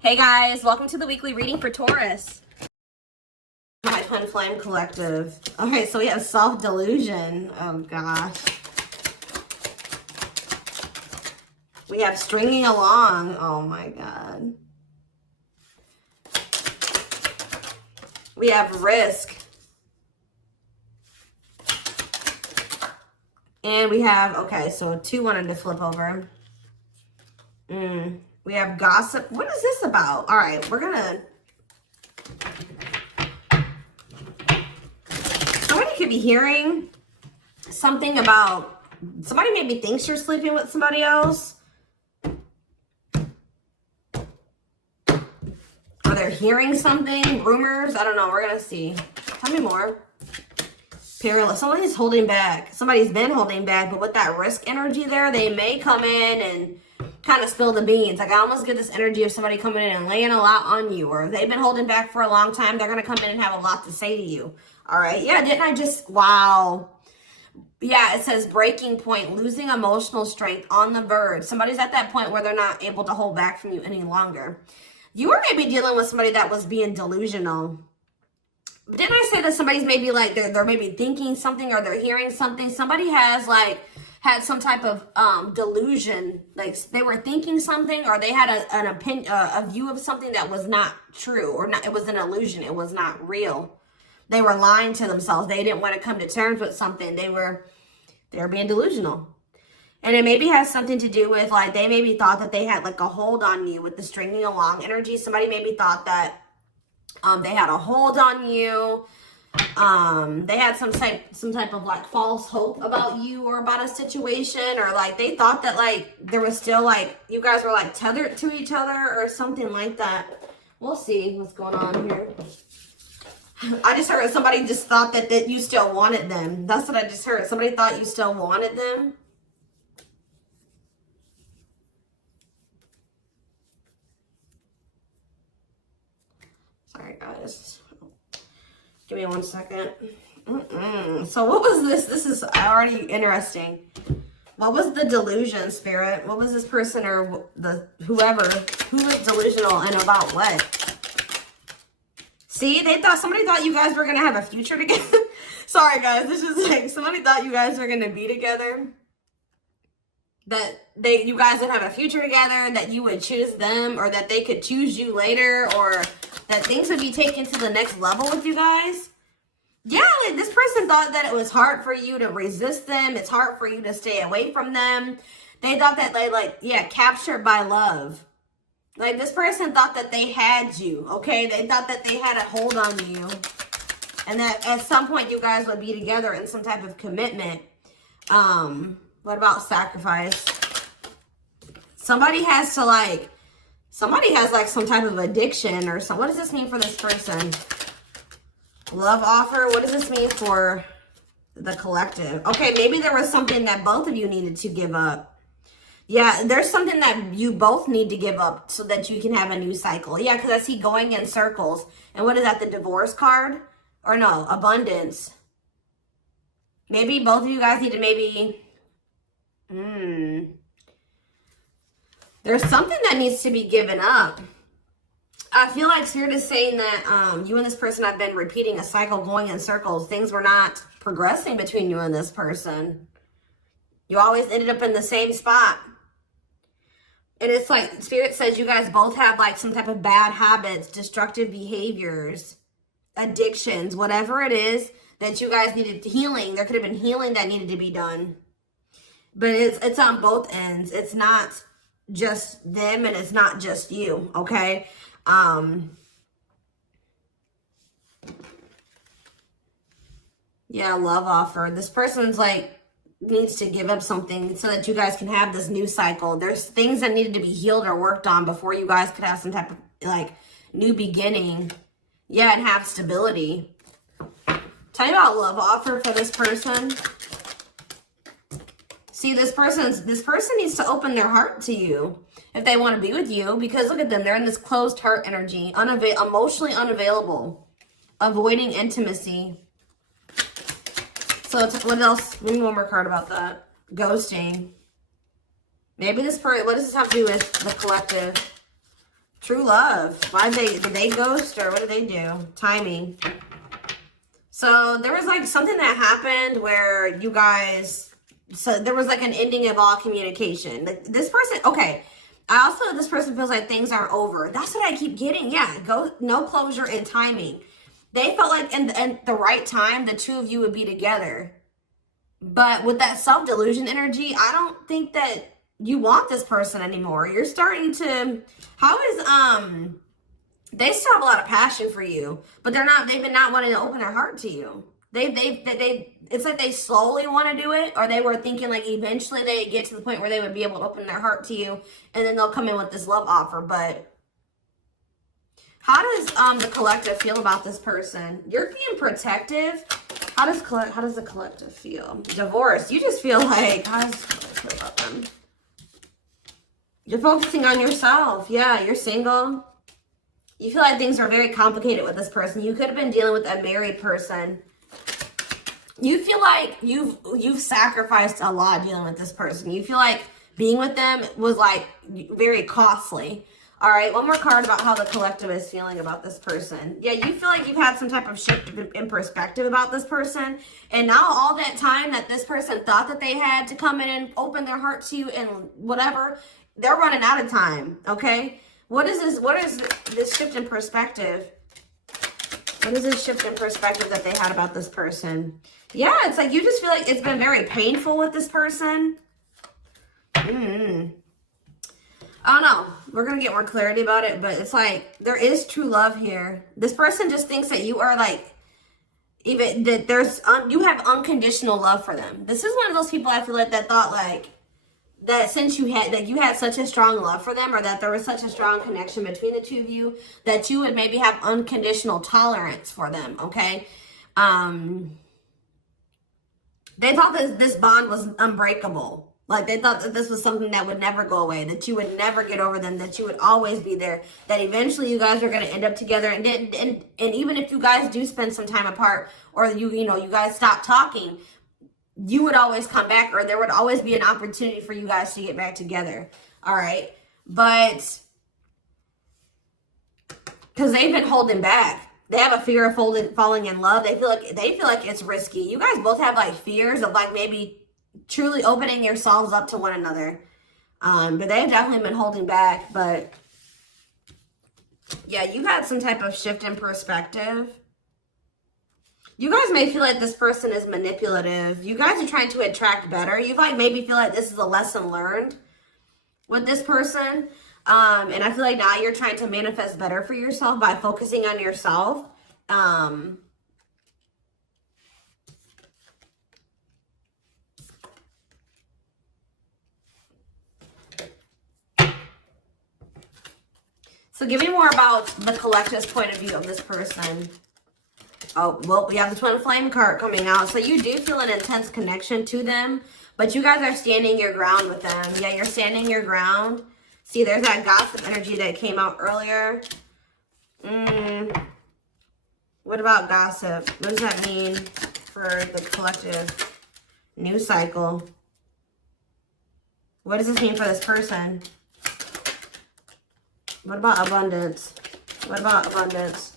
Hey guys, welcome to the weekly reading for Taurus. My Twin Flame Collective. Okay, so we have self-delusion. Oh gosh. We have stringing along. Oh my god. We have risk. And we have, okay, so 2 wanted to flip over. We have gossip. What is this about? All right, we're gonna... Somebody could be hearing something about... Somebody maybe thinks you're sleeping with somebody else. Or they're hearing something, rumors. I don't know. We're going to see. Tell me more. Perilous. Somebody's holding back. Somebody's been holding back, but with that risk energy there, they may come in and kind of spill the beans. Like, I almost get this energy of somebody coming in and laying a lot on you, or they've been holding back for a long time. They're going to come in and have a lot to say to you. All right. Yeah. Didn't I just... Wow. Yeah, it says breaking point, losing emotional strength, on the verge. Somebody's at that point where they're not able to hold back from you any longer. You were maybe dealing with somebody that was being delusional. Didn't I say that somebody's maybe like, they're maybe thinking something or they're hearing something? Somebody has like, had some type of delusion. Like they were thinking something, or they had an opinion, a view of something that was not true, or not, it was an illusion. It was not real. They were lying to themselves. They didn't want to come to terms with something. They were being delusional. And it maybe has something to do with, like, they maybe thought that they had, like, a hold on you with the stringing along energy. Somebody maybe thought that they had a hold on you. They had some type of, like, false hope about you or about a situation. Or, like, they thought that, like, there was still, like, you guys were, like, tethered to each other or something like that. We'll see what's going on here. I just heard somebody just thought that you still wanted them. That's what I just heard. Somebody thought you still wanted them. Sorry, guys. Give me 1 second. So what was this? This is already interesting. What was the delusion, Spirit? What was this person or the whoever? Who was delusional and about what? See, somebody thought you guys were going to have a future together. Sorry, guys. This is like, somebody thought you guys were going to be together. That you guys would have a future together, that you would choose them, or that they could choose you later, or that things would be taken to the next level with you guys. Yeah, like this person thought that it was hard for you to resist them. It's hard for you to stay away from them. They thought that they captured by love. Like, this person thought that they had you, okay? They thought that they had a hold on you. And that at some point you guys would be together in some type of commitment. What about sacrifice? Somebody has to, like, somebody has, like, some type of addiction or something. What does this mean for this person? Love offer. What does this mean for the collective? Okay, maybe there was something that both of you needed to give up. Yeah, there's something that you both need to give up so that you can have a new cycle. Yeah, because I see going in circles. And what is that, the divorce card? Or no, abundance. Maybe both of you guys need to maybe... There's something that needs to be given up. I feel like Spirit is saying that you and this person have been repeating a cycle, going in circles. Things were not progressing between you and this person. You always ended up in the same spot. And it's like, Spirit says you guys both have like some type of bad habits, destructive behaviors, addictions, whatever it is that you guys needed healing. There could have been healing that needed to be done. But it's on both ends. It's not just them and it's not just you, okay? Yeah, love offer. This person's like, needs to give up something so that you guys can have this new cycle. There's things that needed to be healed or worked on before you guys could have some type of like new beginning. Yeah, and have stability. Tell me about love offer for this person. See, this person needs to open their heart to you if they want to be with you, because look at them. They're in this closed heart energy, emotionally unavailable, avoiding intimacy. So what else? Maybe one more card about that. Ghosting. Maybe this person, what does this have to do with the collective? True love. Why did they ghost or what did they do? Timing. So there was like something that happened where you guys, so there was like an ending of all communication. Like this person, okay. This person feels like things are over. That's what I keep getting. Yeah, no closure and timing. They felt like in the right time, the two of you would be together. But with that self-delusion energy, I don't think that you want this person anymore. You're starting to, they still have a lot of passion for you, but they've been not wanting to open their heart to you. It's like they slowly want to do it, or they were thinking like eventually they get to the point where they would be able to open their heart to you, and then they'll come in with this love offer. But how does the collective feel about this person? You're being protective. How does the collective feel? Divorce. You just feel like, how does the collective feel about them? You're focusing on yourself. Yeah, you're single. You feel like things are very complicated with this person. You could have been dealing with a married person. You feel like you've sacrificed a lot dealing with this person. You feel like being with them was like very costly. All right, one more card about how the collective is feeling about this person. Yeah, you feel like you've had some type of shift in perspective about this person. And now all that time that this person thought that they had to come in and open their heart to you and whatever, they're running out of time, okay? What is this shift in perspective? What is this shift in perspective that they had about this person? Yeah, it's like you just feel like it's been very painful with this person. I don't know. We're going to get more clarity about it, but it's like there is true love here. This person just thinks that you are like, even that you have unconditional love for them. This is one of those people I feel like that thought like, that since you had such a strong love for them, or that there was such a strong connection between the two of you, that you would maybe have unconditional tolerance for them, okay? They thought that this bond was unbreakable. Like they thought that this was something that would never go away, that you would never get over them, that you would always be there, that eventually you guys are going to end up together. And even if you guys do spend some time apart, or you guys stop talking, you would always come back, or there would always be an opportunity for you guys to get back together. All right. But because they've been holding back. They have a fear of falling in love. They feel like it's risky. You guys both have like fears of like maybe truly opening yourselves up to one another. But they've definitely been holding back. But yeah, you had some type of shift in perspective. You guys may feel like this person is manipulative. You guys are trying to attract better. You like maybe feel like this is a lesson learned with this person. And I feel like now you're trying to manifest better for yourself by focusing on yourself. So give me more about the collective's point of view of this person. Oh, well, we have the Twin Flame card coming out. So you do feel an intense connection to them, but you guys are standing your ground with them. Yeah, you're standing your ground. See, there's that gossip energy that came out earlier. What about gossip? What does that mean for the collective? New cycle. What does this mean for this person? What about abundance? What about abundance?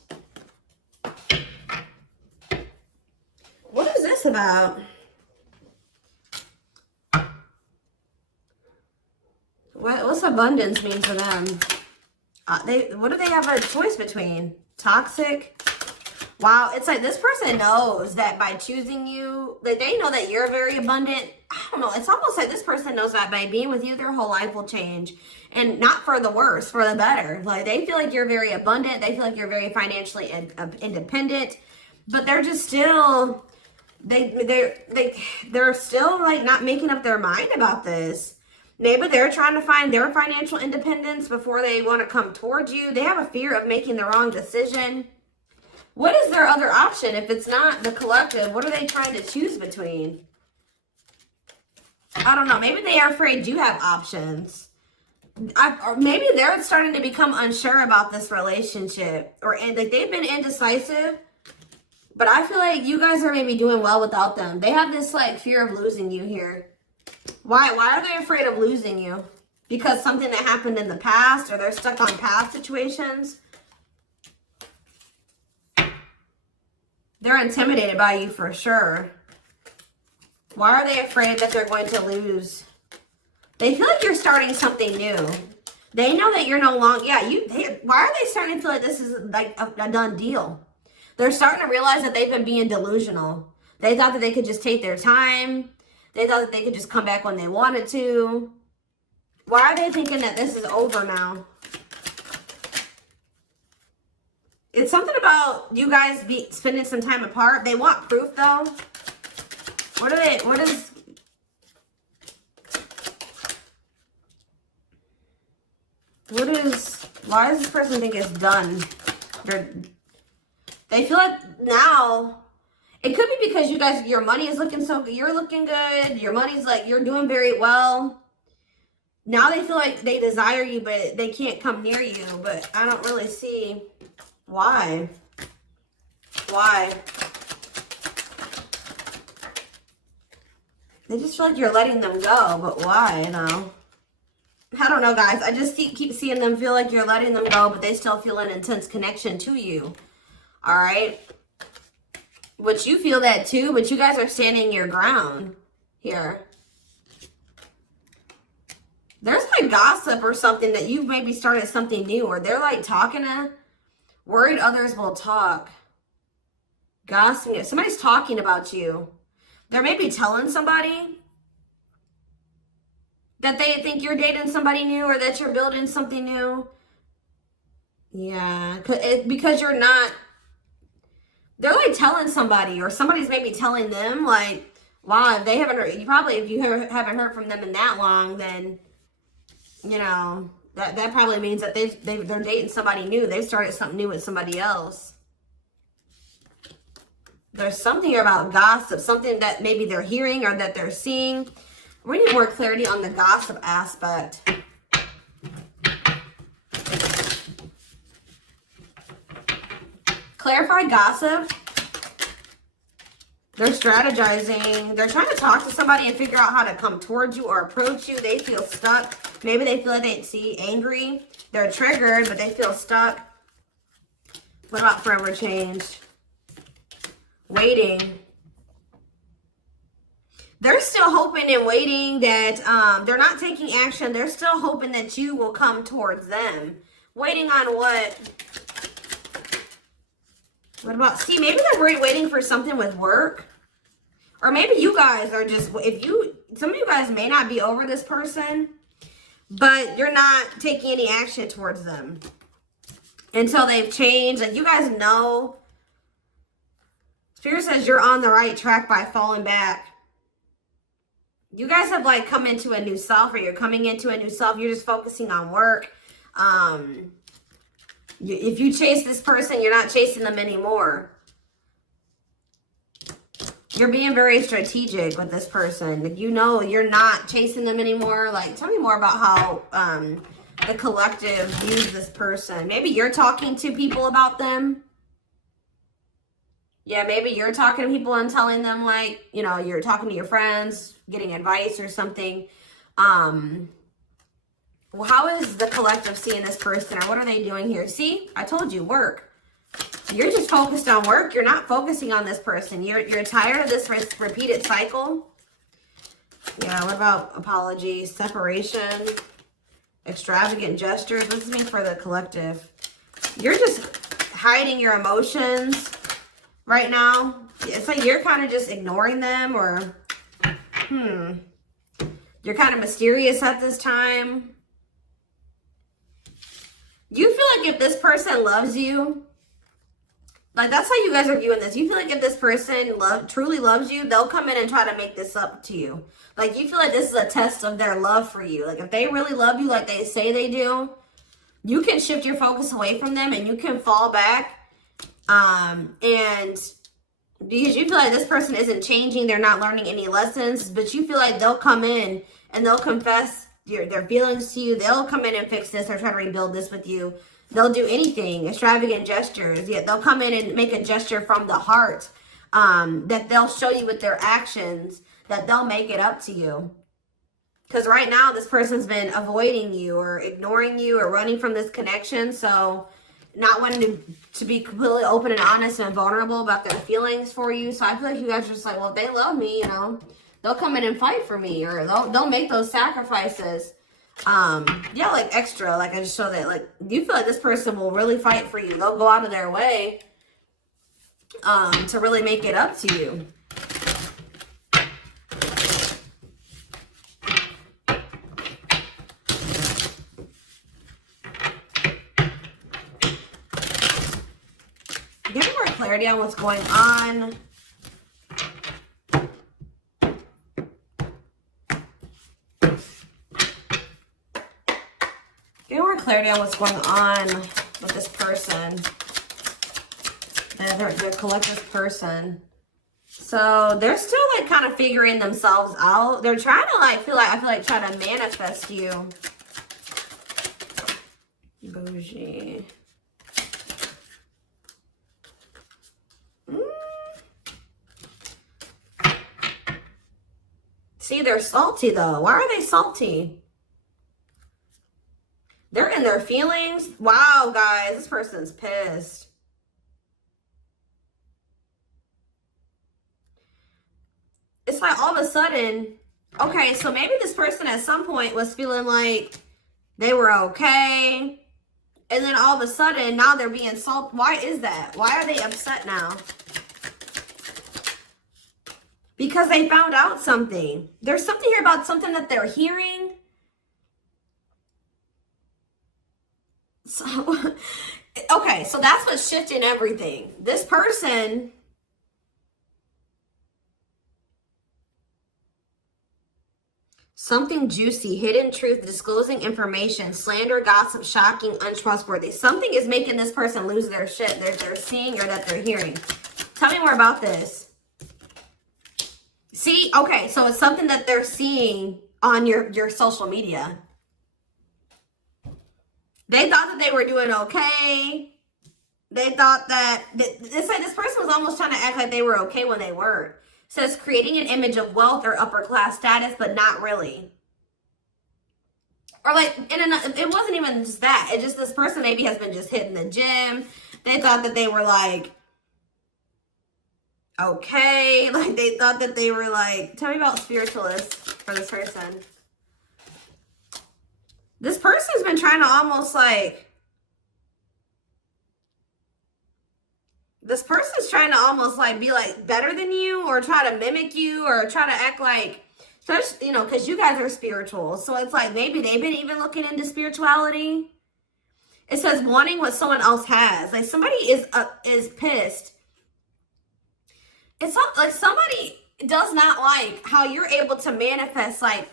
What is this about? What's abundance mean for them? What do they have a choice between? Toxic? Wow, it's like this person knows that by choosing you, like they know that you're very abundant. I don't know. It's almost like this person knows that by being with you, their whole life will change. And not for the worse, for the better. Like they feel like you're very abundant. They feel like you're very financially independent. But they're just still, they're still like not making up their mind about this. Maybe they're trying to find their financial independence before they want to come towards you. They have a fear of making the wrong decision. What is their other option if it's not the collective? What are they trying to choose between? I don't know. Maybe they are afraid you have options. Or maybe they're starting to become unsure about this relationship. Like they've been indecisive. But I feel like you guys are maybe doing well without them. They have this like fear of losing you here. Why are they afraid of losing you? because something that happened in the past, or they're stuck on past situations. They're intimidated by you for sure. Why are they afraid that they're going to lose? They feel like you're starting something new. They know that you're no longer, why are they starting to feel like this is like a done deal? They're starting to realize that they've been being delusional. They thought that they could just take their time. They thought that they could just come back when they wanted to. Why are they thinking that this is over now? It's something about you guys spending some time apart. They want proof though. Why does this person think it's done? They feel like now, it could be because you guys, your money is looking so good. You're looking good. Your money's like, you're doing very well. Now they feel like they desire you, but they can't come near you. But I don't really see why. Why? They just feel like you're letting them go, but why, though? I don't know, guys. I just keep seeing them feel like you're letting them go, but they still feel an intense connection to you. All right? Which you feel that too, but you guys are standing your ground here. There's like gossip or something that you've maybe started something new, or they're like talking to, worried others will talk. Gossiping. Somebody's talking about you. They're maybe telling somebody that they think you're dating somebody new, or that you're building something new. Yeah, because you're not. They're like telling somebody, or somebody's maybe telling them, like, wow, if they haven't heard, if you haven't heard from them in that long, then, you know, that probably means that they're dating somebody new. They've started something new with somebody else. There's something here about gossip, something that maybe they're hearing or that they're seeing. We need more clarity on the gossip aspect. Clarify gossip. They're strategizing. They're trying to talk to somebody and figure out how to come towards you or approach you. They feel stuck. Maybe they feel like they see angry. They're triggered, but they feel stuck. What about forever changed? Waiting. They're still hoping and waiting that they're not taking action. They're still hoping that you will come towards them. Waiting on what? What about, see, maybe they're waiting for something with work. Or maybe you guys are just, some of you guys may not be over this person, but you're not taking any action towards them until they've changed. Like, you guys know. Spirit says you're on the right track by falling back. You guys have like come into a new self, or you're coming into a new self. You're just focusing on work. If you chase this person, you're not chasing them anymore. You're being very strategic with this person. Like, you know, you're not chasing them anymore. Like, tell me more about how the collective views this person. Maybe you're talking to people about them. Yeah, maybe you're talking to people and telling them, like, you know, you're talking to your friends, getting advice or something. Well, how is the collective seeing this person, or what are they doing here? See, I told you, work. You're just focused on work. You're not focusing on this person. You're tired of this repeated cycle. Yeah, what about apologies, separation, extravagant gestures? What does this mean for the collective? You're just hiding your emotions right now. It's like you're kind of just ignoring them, or you're kind of mysterious at this time. You feel like if this person loves you, like, that's how you guys are viewing this. You feel like if this person truly loves you, they'll come in and try to make this up to you. Like, you feel like this is a test of their love for you. Like, if they really love you like they say they do, you can shift your focus away from them and you can fall back. And because you feel like this person isn't changing, they're not learning any lessons, but you feel like they'll come in and they'll confess their feelings to you. They'll come in and fix this or try to rebuild this with you. They'll do anything, extravagant gestures. Yeah, they'll come in and make a gesture from the heart that they'll show you with their actions, that they'll make it up to you. Because right now, this person's been avoiding you or ignoring you or running from this connection. So not wanting to be completely open and honest and vulnerable about their feelings for you. So I feel like you guys are just like, well, if they love me, you know, they'll come in and fight for me, or they'll make those sacrifices. Yeah, like extra. Like I just show that, like, you feel like this person will really fight for you. They'll go out of their way to really make it up to you. Give me more clarity on what's going on. Give me more clarity on what's going on with this person. Their collective person. So they're still like kind of figuring themselves out. They're trying to like I feel like try to manifest you. Bougie. See, they're salty though. Why are they salty? They're in their feelings. Wow, guys, this person's pissed. It's like all of a sudden, okay, so maybe this person at some point was feeling like they were okay. And then all of a sudden, now they're being salty. Why is that? Why are they upset now? Because they found out something. There's something here about something that they're hearing. So, okay, so that's what's shifting everything. This person, something juicy, hidden truth, disclosing information, slander, gossip, shocking, untrustworthy. Something is making this person lose their shit that they're seeing or that they're hearing. Tell me more about this. See, okay, so it's something that they're seeing on your social media. They thought that they were doing okay. They thought that, it's like this person was almost trying to act like they were okay when they weren't. It says creating an image of wealth or upper class status, but not really. Or like, it wasn't even just that. It just, this person maybe has been just hitting the gym. They thought that they were like, okay, like they thought that they were like, tell me about spiritualists for this person. This person's been trying to almost like, this person's trying to almost like be like better than you, or try to mimic you, or try to act like, especially, you know, because you guys are spiritual. So it's like maybe they've been even looking into spirituality. It says wanting what someone else has. Like somebody is pissed. It's not like somebody does not like how you're able to manifest like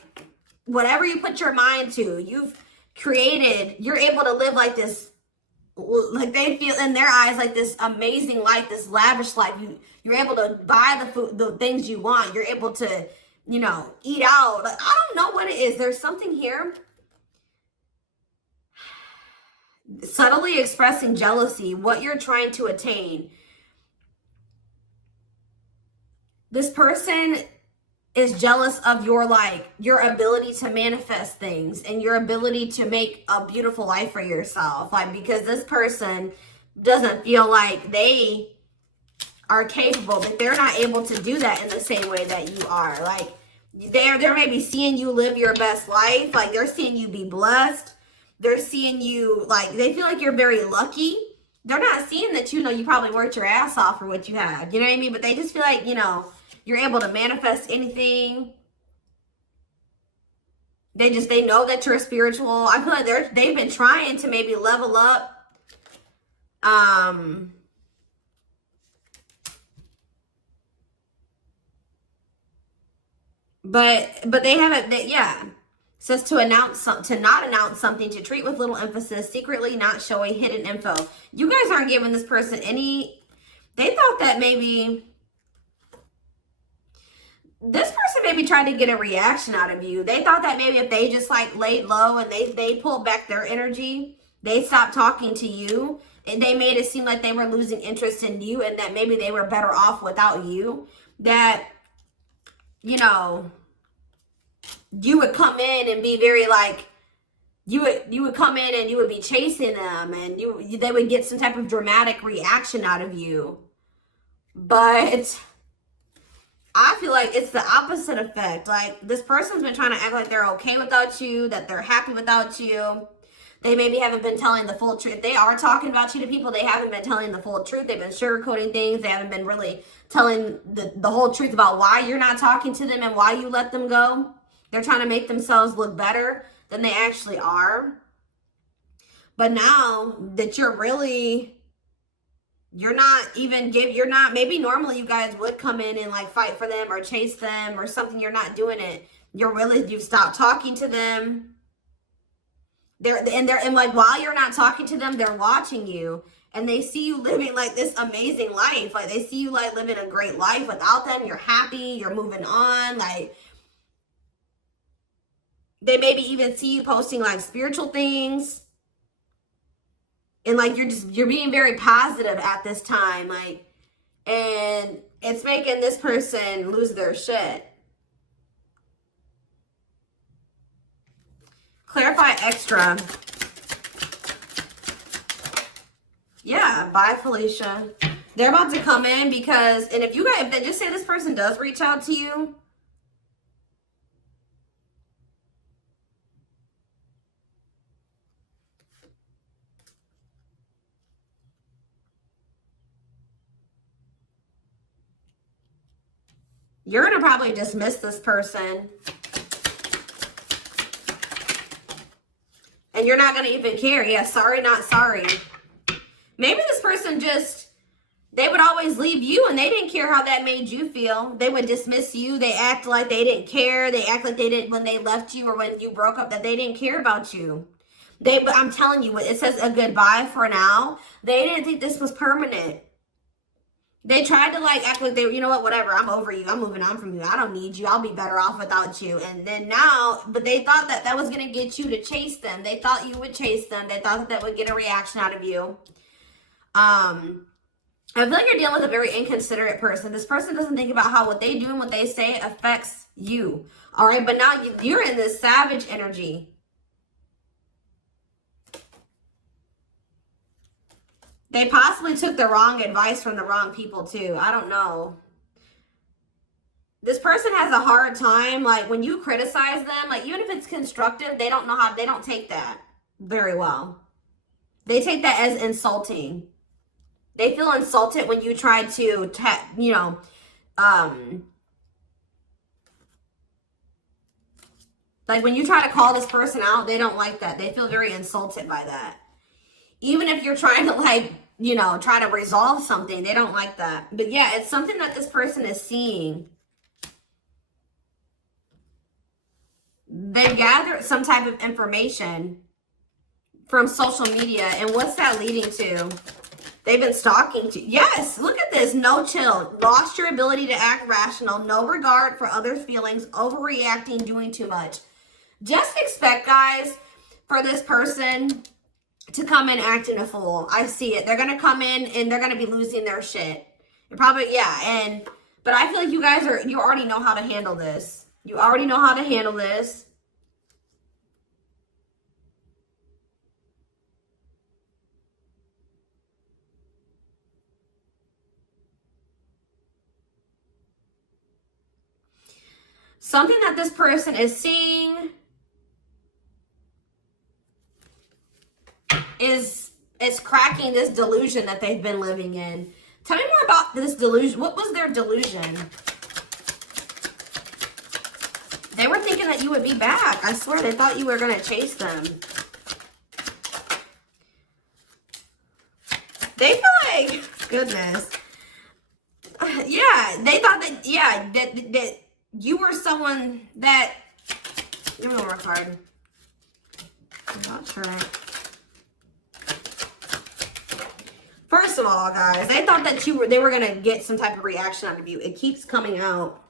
whatever you put your mind to. You've created, you're able to live like this, like they feel in their eyes like this amazing life, this lavish life. You're able to buy the food, the things you want. You're able to, you know, eat out. Like, I don't know what it is. There's something here. Subtly expressing jealousy, what you're trying to attain. This person is jealous of your ability to manifest things and your ability to make a beautiful life for yourself. Like, because this person doesn't feel like they are capable, that they're not able to do that in the same way that you are. Like, they're maybe seeing you live your best life. Like, they're seeing you be blessed. They're seeing you, like, they feel like you're very lucky. They're not seeing that, you know, you probably worked your ass off for what you have. You know what I mean? But they just feel like, you know, you're able to manifest anything. They know that you're spiritual. I feel like they've been trying to maybe level up. But they haven't. Yeah. It says to not announce something, to treat with little emphasis, secretly not showing hidden info. You guys aren't giving this person any. They thought that maybe this person maybe tried to get a reaction out of you. They thought that maybe if they just like laid low and they pulled back their energy, they stopped talking to you, and they made it seem like they were losing interest in you, and that maybe they were better off without you. That, you know, you would come in and be very like, you would come in and you would be chasing them, and they would get some type of dramatic reaction out of you. But I feel like it's the opposite effect. Like, this person's been trying to act like they're okay without you, that they're happy without you. They maybe haven't been telling the full truth. If they are talking about you to people, they haven't been telling the full truth. They've been sugarcoating things. They haven't been really telling the whole truth about why you're not talking to them and why you let them go. They're trying to make themselves look better than they actually are. But now that maybe normally you guys would come in and like fight for them or chase them or something. You're not doing it. You've stopped talking to them. And like, while you're not talking to them, they're watching you, and they see you living like this amazing life. Like, they see you like living a great life without them. You're happy, you're moving on. Like, they maybe even see you posting like spiritual things. And like, you're being very positive at this time. Like, and it's making this person lose their shit. Clarify extra. Yeah, bye, Felicia. They're about to come in because, and if they just say this person does reach out to you, you're going to probably dismiss this person. And you're not going to even care. Yeah, sorry, not sorry. Maybe this person they would always leave you and they didn't care how that made you feel. They would dismiss you. They act like they didn't care. They act like they didn't when they left you or when you broke up, that they didn't care about you. But I'm telling you, it says a goodbye for now. They didn't think this was permanent. They tried to like act like they, you know what, whatever, I'm over you. I'm moving on from you. I don't need you. I'll be better off without you. And then now, but they thought that was going to get you to chase them. They thought you would chase them. They thought that would get a reaction out of you. I feel like you're dealing with a very inconsiderate person. This person doesn't think about how what they do and what they say affects you. All right, but now you're in this savage energy. They possibly took the wrong advice from the wrong people too. I don't know. This person has a hard time, like, when you criticize them, like, even if it's constructive, they don't take that very well. They take that as insulting. They feel insulted when you try to, like when you try to call this person out, they don't like that. They feel very insulted by that. Even if you're trying to like, try to resolve something, they don't like that. But yeah, it's something that this person is seeing. They've gathered some type of information from social media. And what's that leading to? They've been stalking to. Yes, look at this. No chill. Lost your ability to act rational. No regard for others' feelings. Overreacting. Doing too much. Just expect, guys, for this person to come in acting a fool. I see it. They're going to come in and they're going to be losing their shit. Probably, yeah. But I feel like you already know how to handle this. You already know how to handle this. Something that this person is seeing is cracking this delusion that they've been living in. Tell me more about this delusion. What was their delusion? They were thinking that you would be back. I swear, they thought you were going to chase them. They feel like, goodness. Yeah, they thought that, yeah, that you were someone that, give me one more card. I'm not sure. First of all, guys, they thought that they were going to get some type of reaction out of you. It keeps coming out.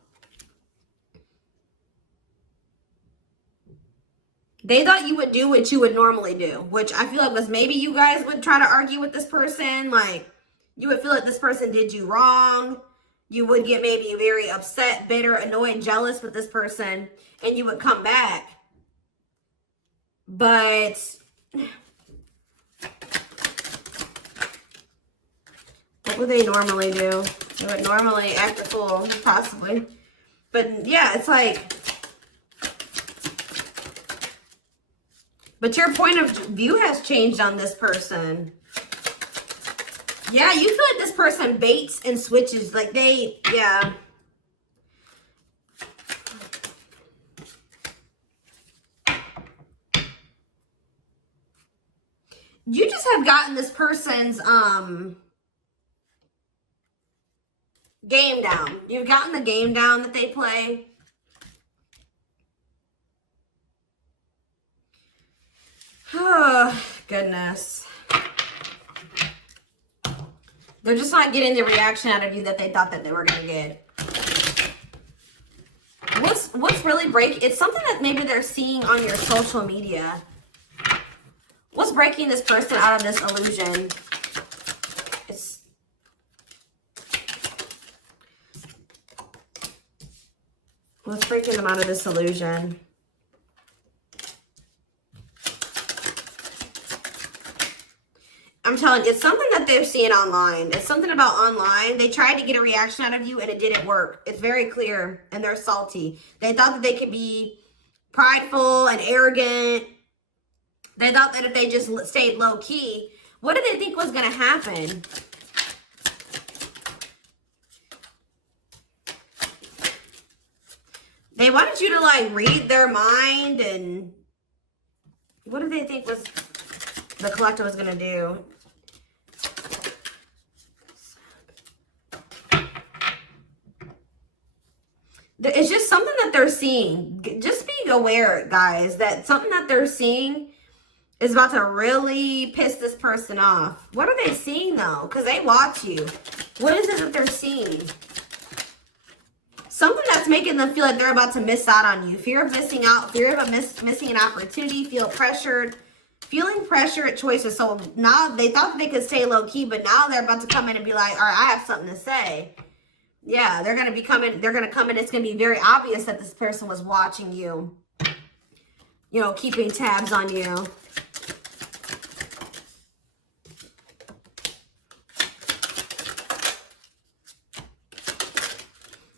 They thought you would do what you would normally do, which I feel like was maybe you guys would try to argue with this person. Like, you would feel like this person did you wrong. You would get maybe very upset, bitter, annoyed, jealous with this person, and you would come back. But what would they normally do? They would normally act a fool, possibly. But yeah, it's like, but your point of view has changed on this person. Yeah, you feel like this person baits and switches. Like they, yeah. You just have gotten this person's game down. You've gotten the game down that they play. Oh, goodness. They're just not getting the reaction out of you that they thought that they were going to get. What's really breaking? It's something that maybe they're seeing on your social media. What's breaking this person out of this illusion? What's breaking them out of this illusion? I'm telling you, it's something that they're seeing online. It's something about online. They tried to get a reaction out of you and it didn't work. It's very clear and they're salty. They thought that they could be prideful and arrogant. They thought that if they just stayed low key, what did they think was going to happen? They wanted you to like read their mind, and what did they think was the collective was going to do? It's just something that they're seeing. Just being aware, guys, that something that they're seeing is about to really piss this person off. What are they seeing, though? Because they watch you. What is it that they're seeing? Something that's making them feel like they're about to miss out on you. Fear of missing out. Fear of missing an opportunity. Feel pressured. Feeling pressure at choices. So now they thought they could stay low-key, but now they're about to come in and be like, all right, I have something to say. Yeah, they're going to be coming. They're going to come in. It's going to be very obvious that this person was watching you. You know, keeping tabs on you.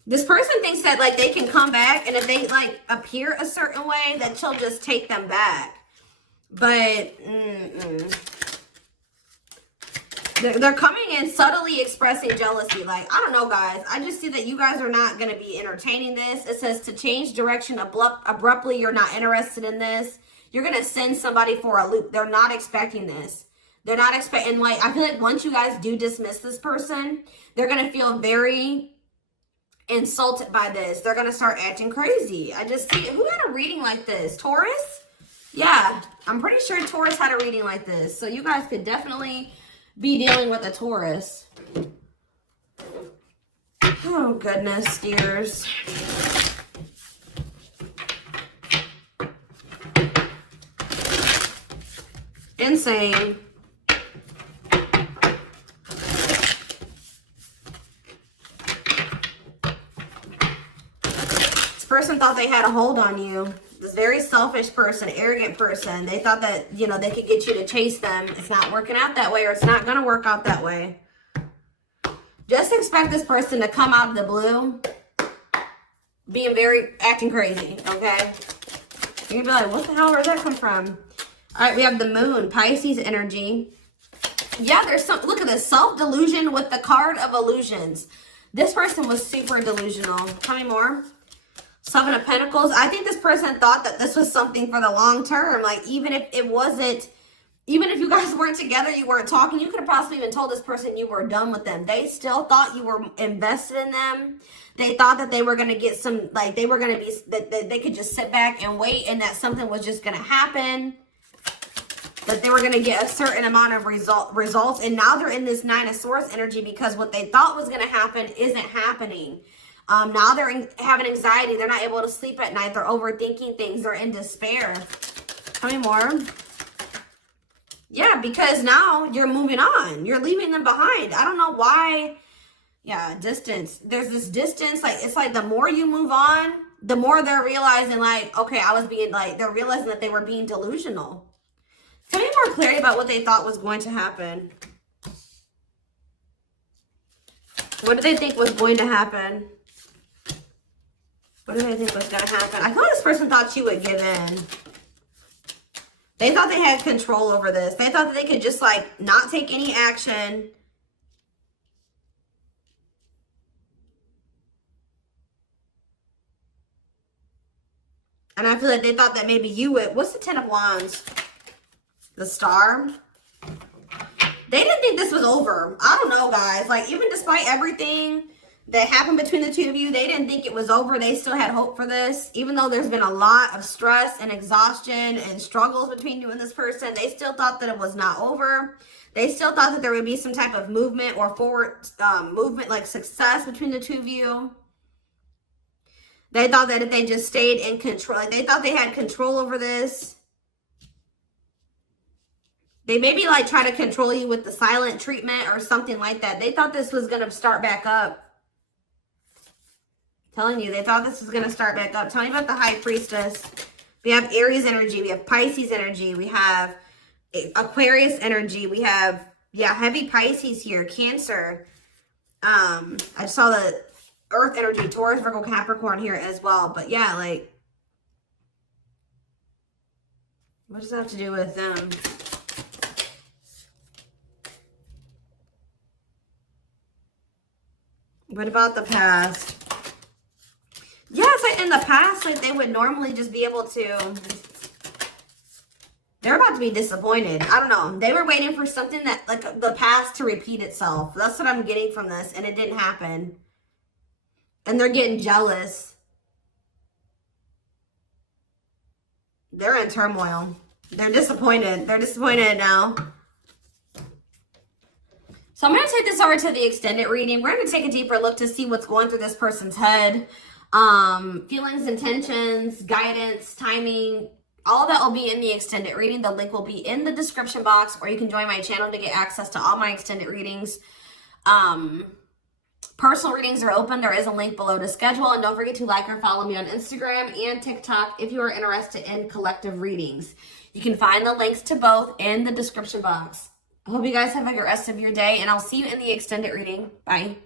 This person thinks that, like, they can come back, and if they, like, appear a certain way, that she'll just take them back. But, They're coming in subtly expressing jealousy. Like, I don't know, guys. I just see that you guys are not going to be entertaining this. It says to change direction abruptly. You're not interested in this. You're going to send somebody for a loop. They're not expecting this. They're not expecting, like, I feel like once you guys do dismiss this person, they're going to feel very insulted by this. They're going to start acting crazy. I just see, who had a reading like this? Taurus? Yeah, I'm pretty sure Taurus had a reading like this. So you guys could definitely be dealing with a Taurus. Oh, goodness, dears. Insane. This person thought they had a hold on you. This very selfish person, arrogant person. They thought that, you know, they could get you to chase them. It's not working out that way, or it's not going to work out that way. Just expect this person to come out of the blue being acting crazy, okay? You're going to be like, what the hell, where'd that come from? All right, we have the moon, Pisces energy. Yeah, there's some, look at this, self-delusion with the card of illusions. This person was super delusional. Tell me more. Seven of Pentacles. I think this person thought that this was something for the long term. Like, even if it wasn't, even if you guys weren't together, you weren't talking, you could have possibly even told this person you were done with them. They still thought you were invested in them. They thought that they were going to get some, like, they were going to be, that they could just sit back and wait and that something was just going to happen. That they were going to get a certain amount of results. And now they're in this Nine of Swords energy because what they thought was going to happen isn't happening. Now they're having anxiety. They're not able to sleep at night. They're overthinking things. They're in despair. Tell me more. Yeah, because now you're moving on. You're leaving them behind. I don't know why Yeah, distance. There's this distance. Like, it's like the more you move on, the more they're realizing, like, okay, I was being, like, they're realizing that they were being delusional. Tell me more clarity about what they thought was going to happen. What did they think was going to happen? What did they think was going to happen? I thought this person thought you would give in. They thought they had control over this. They thought that they could just, like, not take any action. And I feel like they thought that maybe you would. What's the Ten of Wands? The Star. They didn't think this was over. I don't know, guys. Like, even despite everything that happened between the two of you, they didn't think it was over. They still had hope for this. Even though there's been a lot of stress and exhaustion and struggles between you and this person, they still thought that it was not over. They still thought that there would be some type of movement or forward movement, like success between the two of you. They thought that if they just stayed in control, like they thought they had control over this. They maybe like try to control you with the silent treatment or something like that. They thought this was going to start back up. Telling you, they thought this was going to start back up. Tell me about the High Priestess. We have Aries energy. We have Pisces energy. We have Aquarius energy. We have, yeah, heavy Pisces here. Cancer. I saw the Earth energy, Taurus, Virgo, Capricorn here as well. But yeah, like, what does that have to do with them? What about the past? Yeah, it's like in the past, like they would normally just be able to, they're about to be disappointed. I don't know. They were waiting for something that, like the past to repeat itself. That's what I'm getting from this. And it didn't happen. And they're getting jealous. They're in turmoil. They're disappointed. They're disappointed now. So I'm going to take this over to the extended reading. We're going to take a deeper look to see what's going through this person's head. Feelings, intentions, guidance, timing, all that will be in the extended reading. The link will be in the description box, or you can join my channel to get access to all my extended readings. Personal readings are open. There is a link below to schedule. And don't forget to like or follow me on Instagram and TikTok if you are interested in collective readings. You can find the links to both in the description box. I hope you guys have a good rest of your day, and I'll see you in the extended reading. Bye.